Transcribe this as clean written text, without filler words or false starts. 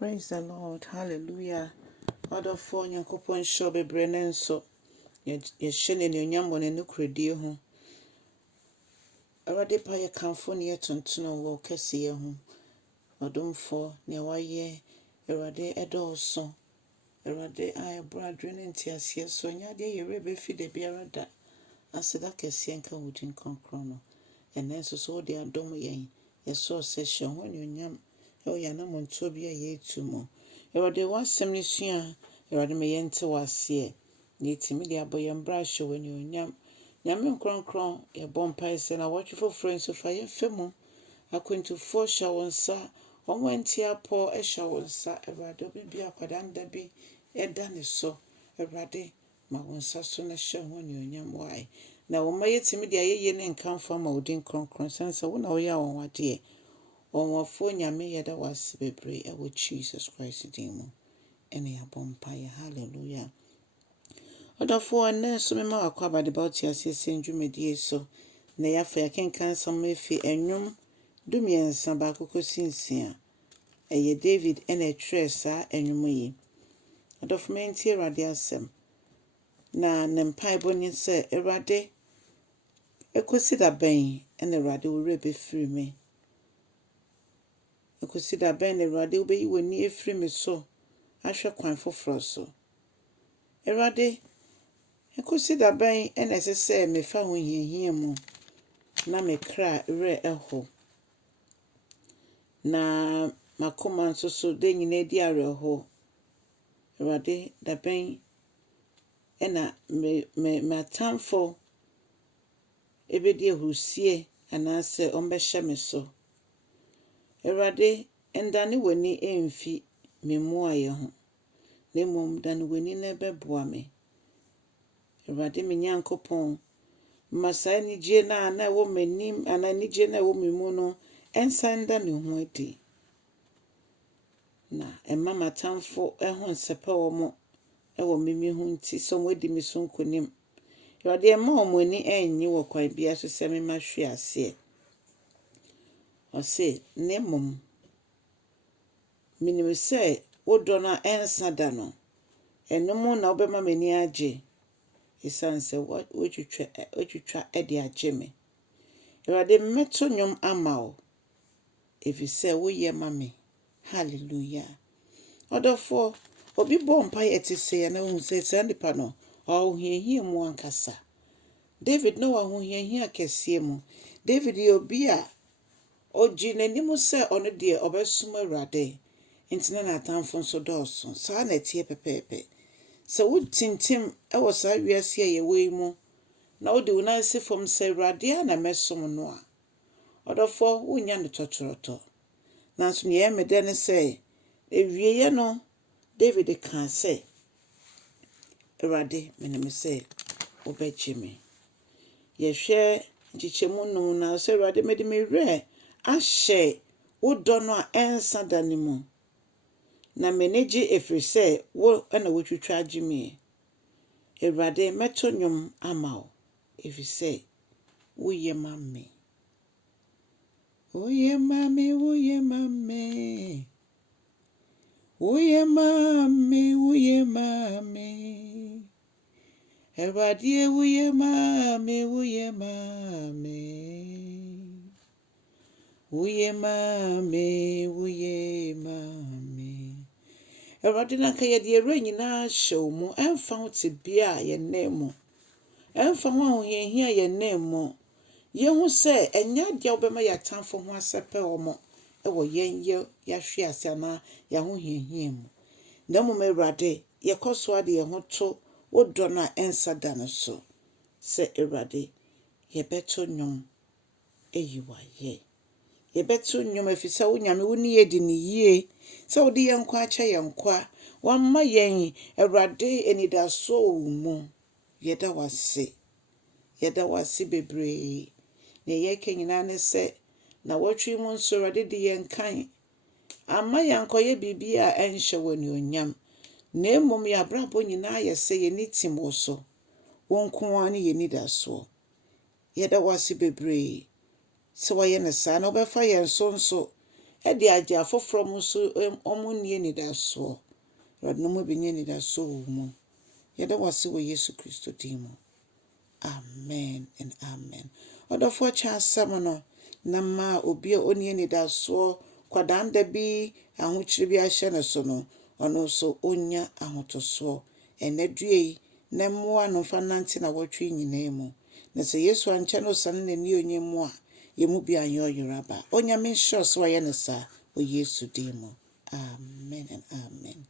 Praise the Lord. Hallelujah. Other for Yankopon show be brennan so. Yeshin in your yam and no credit home. Already pay a camphony tontuno wo kesi home. Odum for near why ye. Erade edoso. Erade I brethren in tears here so ya ye rebe feed the bearada. I said that kesianka wouldn't concrono. And then so they are dome yen. Yes, so session when you yam. Oh, yana montobia ye tumo. Erade was semnisia. Erade me yente was ye. Niti media boy and brush when you yam. Yamin cron, your bompire and I watch for friends of fire femo. I quint to 4 showers, sir. One went here poor a shower, sir. Erade be a quadang debi. Done so. Erade, my one sasson a show when you yam why. Now, when my yetimedia yen and come from Odin cron, sense I won't know ya on what dear. On what phone yame yada was bebre with Jesus Christ demo. Any a bompire, hallelujah. Other for a nurse, me more acquired about your sister Jumedi so. Nay, after I can cancel me fee and room. Do me and some bacoco sincere. A ye David and a tressa and you me. Other for me tear radiasem. Na nempai bonin say erade. A consider bang and the radi will rebe free me. I could see that Ben Erade be you near free me so. I shall quite for frosso. Erade, I could see that Ben and as I say, me found here mo. Na me cry re eho. Na ma command so then you need dear ho. Erade, that Ben ena me time for ebe dear who see and answer on me so. Erade, and Danny weni emfi me moa ye ho. Ne mom dan weni na beboa me. Erade me nyankopon. Masa ni je na wo menim ana ni je na wo memu no ensanda ne ho adi. Na emma matamfo ho nsepa wo mo wo memi ho nti so wedi mi so nkonim. Erade emma o moni enyi wo kwan bia so se me mahwe ase. O se ne mom minim se wodo na ensada no enomo na obema mani age isanse wotwitwa ede age me. Erade Mɛto Ndwom amao efrisɛ woyɛ mame. Hallelujah. Odofo obi bompa yete se na hu se sandipa no o hiehie mu ankasa. David no wa hu hiehie akese mu. David obi a oji nanimu se ono de obesum Awurade intina na atamfo so dɔɔso. Saa na tie pepepe. Se wo tintim e wo sa wiase ye wei mu na wo de wo nan se fom se Awurade na mesom no a. Odofo wonya ne totoroto. Nanso ne ye mede ne se ewieye no David kan se Awurade menem se obegye me. Ye hwe nchichemu no na se Awurade mede me re ahye wo dɔ no a ensa danimu. Na meneji efrisɛ wo na wotwitwa age me. Awurade Mɛto Ndwom amao efrisɛ woyɛ mame. Woyɛ mame, woyɛ mame. Woyɛ mame, woyɛ mame. Awurade woyɛ mame, woyɛ mame. Woyɛ mame, woyɛ mame. Awurade na ka ye de ere nyina hyew mu emfa ho te bia ye nemu. Emfa ho hiehia ye nemu. Ye hu se enya dia obema ya tamfo ho asepe omo e wo yenye ya hwe asema ya ho hiehia mu. Na mo Awurade ye koso ade ye ho to wodo na ensa da no so. Se Awurade ye beto Ndwom eyiwa ye. Ye beto Ndwom efisa wo nyame wo ni ye di ni yie. Se wo di yenkwa acha yenkwa wamma yen Awurade enidaso mu yeda wase bebre ne yeke nyina ne se na wotwe mu nso Awurade di yenkan amma yankoye bibia enhye woni onyam na emom ya brabo nyina yese ye ni timo so wonko ani ye nidaso yeda wase bebre se waye ne sa na obefa yen so ɛde agye afoforɔ mo so ɔmo nie ni da so. Awurade no mo benye ni da so wo mu. Yɛda wase wɔ Yesu Kristo din mu. Amen and amen. Ɔdɔfoɔ kyɛ asɛm no na ma obi a onie ni da so kwadanda bi ahokyere bi ahyɛ ne so no ɔno so onya ahotoso. Ɛnɛ due yi na mmoa no fa nante na wɔtwe nyinaa mu. Na sɛ Yesu ankyɛ no san na ni onye mu a yɛmu bi anyɛ ɔyeraba. Onyame nhyɛ so ayɛ ne saa wɔ Yesu din mu. Amen and amen.